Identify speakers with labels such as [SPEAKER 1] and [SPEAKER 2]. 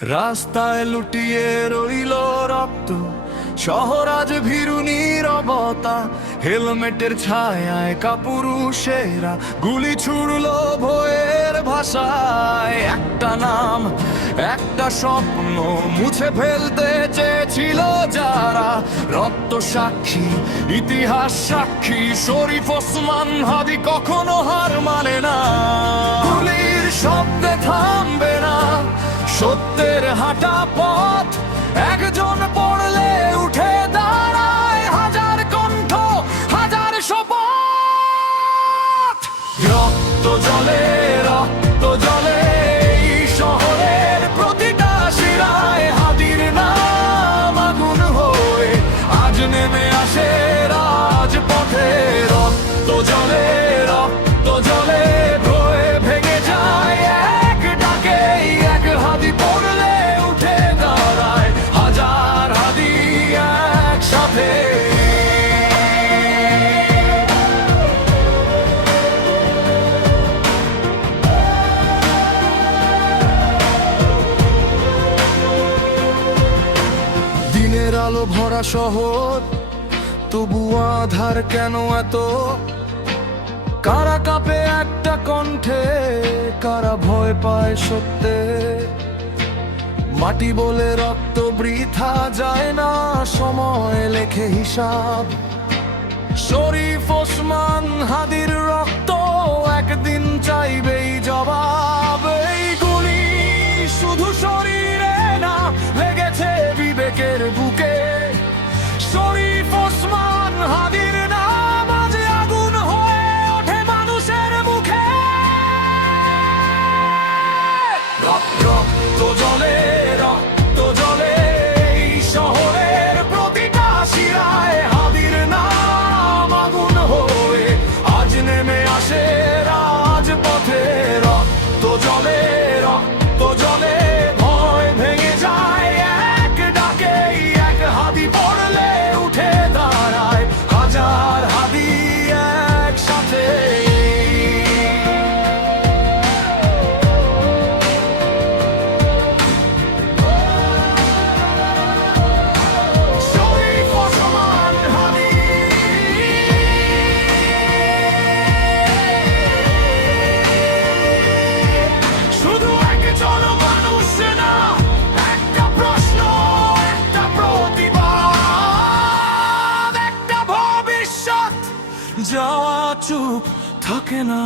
[SPEAKER 1] রাস্তায় লুটিয়ে রইল রক্ত শহর আজ ভীরু নীরবতা, হেলমেটের ছায়ায় কাপুরুষেরা, গুলি ছুড়ল ভয়ের ভাষায়। একটা নাম, একটা স্বপ্ন মুছে ফেলতে চেয়েছিল যারা। রক্ত সাক্ষী, ইতিহাস সাক্ষী, শরীফ ওসমান হাদি কখনো হার মানে না। গুলির শব্দে থামবে না হাঁটা পথ। একজন পড়লে উঠে দাঁড়ায় হাজার কণ্ঠ হাজার শপথ। রক্ত জলে আলো ভরা শহর, তবু আধার কেন এত? কারা কাপে একটা কণ্ঠে, কারা ভয় পায় সত্যে? মাটি বলে রক্ত বৃথা যায় না, সময় লেখে হিসাব। শরীফ ওসমান হাদির রক্ত একদিন চাইবেই জবাব। রক্ত জলে রক্ত জলে শহরের প্রতিটা শিরায় হাদির নাম আগুন হয়ে আজ নেমে আসে রাজপথে রক্ত জলে। যাওয়া চুপ থাকে না।